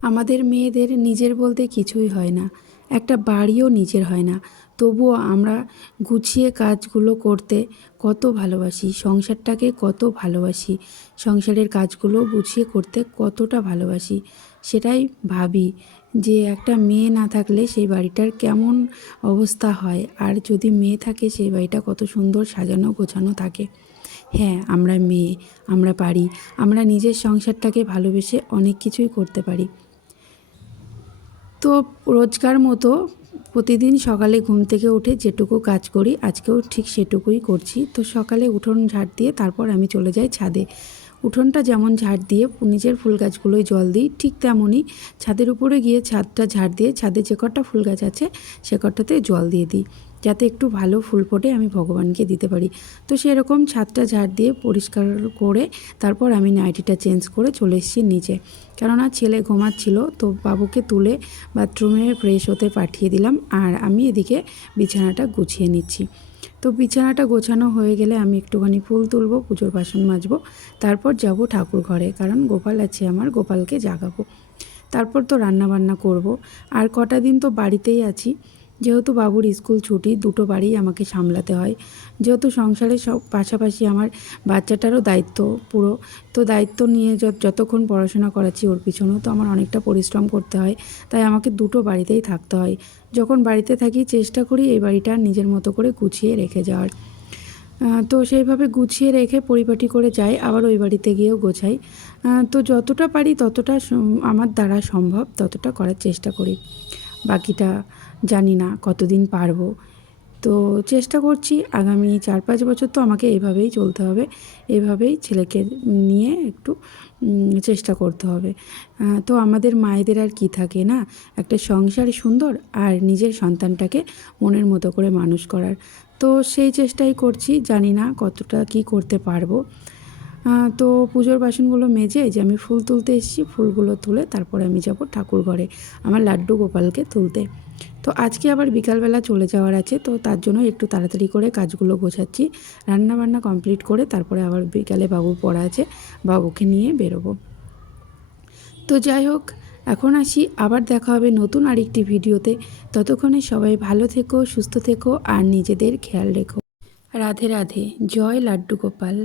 আমাদের মেয়েদের নিজের বলতে কিছুই হয় না, একটা বাড়িও নিজের হয় না। তবুও আমরা গুছিয়ে কাজগুলো করতে কত ভালোবাসি, সংসারটাকে কত ভালোবাসি, সংসারের কাজগুলো গুছিয়ে করতে কতটা ভালোবাসি। সেটাই ভাবি যে একটা মেয়ে না থাকলে সেই বাড়িটার কেমন অবস্থা হয়, আর যদি মেয়ে থাকে সেই বাড়িটা কত সুন্দর সাজানো গোছানো থাকে। হ্যাঁ, আমরা মেয়ে, আমরা পারি, আমরা নিজের সংসারটাকে ভালোবেসে অনেক কিছুই করতে পারি। তো রোজকার মতো প্রতিদিন সকালে ঘুম থেকে উঠে যেটুকু কাজ করি আজকেও ঠিক সেটুকুই করছি। তো সকালে উঠোন ঝাড় দিয়ে তারপর আমি চলে যাই ছাদে। উঠোনটা যেমন ঝাড় দিয়ে নিজের ফুল গাছগুলোয় জল দিই, ঠিক তেমনই ছাদের উপরে গিয়ে ছাদটা ঝাড় দিয়ে ছাদে যে কটা ফুল গাছ আছে সে কটাতে জল দিয়ে দিই, যাতে একটু ভালো ফুল ফোটে, আমি ভগবানকে দিতে পারি। তো সেরকম ছাদটা ঝাড় দিয়ে পরিষ্কার করে তারপর আমি নাইটিটা চেঞ্জ করে চলে এসেছি নিচে, কেননা ছেলে ঘুমাচ্ছিল। তো বাবুকে তুলে বাথরুমে ফ্রেশ হতে পাঠিয়ে দিলাম, আর আমি এদিকে বিছানাটা গুছিয়ে নিচ্ছি। তো বিছানাটা গোছানো হয়ে গেলে আমি একটুখানি ফুল তুলব, পুজোর বাসন মাজবো, তারপর যাব ঠাকুর ঘরে, কারণ গোপাল আছে আমার, গোপালকে জাগাবো। তারপর তো রান্না বান্না করব। আর কটা দিন তো বাড়িতেই আছি, যেহেতু বাবুর স্কুল ছুটি, দুটো বাড়ি আমাকে সামলাতে হয়। যেহেতু সংসারে সব পাশাপাশি আমার বাচ্চাটারও দায়িত্ব পুরো, তো দায়িত্ব নিয়ে যতক্ষণ পড়াশোনা করাচ্ছি ওর পিছনেও তো আমার অনেকটা পরিশ্রম করতে হয়, তাই আমাকে দুটো বাড়িতেই থাকতে হয়। যখন বাড়িতে থাকি চেষ্টা করি এই বাড়িটা নিজের মতো করে গুছিয়ে রেখে যাওয়ার। তো সেইভাবে গুছিয়ে রেখে পরিপাটি করে যাই, আবার ওই বাড়িতে গিয়েও গোছাই। তো যতটা পারি ততটা আমার দ্বারা সম্ভব ততটা করার চেষ্টা করি। বাকিটা জানি না কতদিন পারবো। তো চেষ্টা করছি আগামী 4-5 বছর তো আমাকে এভাবেই চলতে হবে, এভাবেই ছেলেকে নিয়ে একটু চেষ্টা করতে হবে। তো আমাদের মায়েদের আর কি থাকে না, একটা সংসার সুন্দর আর নিজের সন্তানটাকে মনের মতো করে মানুষ করার। তো সেই চেষ্টাই করছি, জানি না কতটা কি করতে পারবো। তো পুজোর বাসনগুলো মেজে যে আমি ফুল তুলতে এসেছি, ফুলগুলো তুলে তারপরে আমি যাব ঠাকুর ঘরে আমার লাড্ডু গোপালকে তুলতে। তো আজকে আবার বিকালবেলা চলে যাওয়ার আছে, তো তার জন্য একটু তাড়াতাড়ি করে কাজগুলো গোছাচ্ছি। রান্নাবান্না কমপ্লিট করে তারপরে আবার বিকালে বাবুর পড়া আছে, বাবুকে নিয়ে বেরোবো। তো যাই হোক, এখন আসি, আবার দেখা হবে নতুন আরেকটি ভিডিওতে। ততক্ষণে সবাই ভালো থেকো, সুস্থ থেকো আর নিজেদের খেয়াল রেখো। রাধে রাধে। জয় লাড্ডু গোপাল।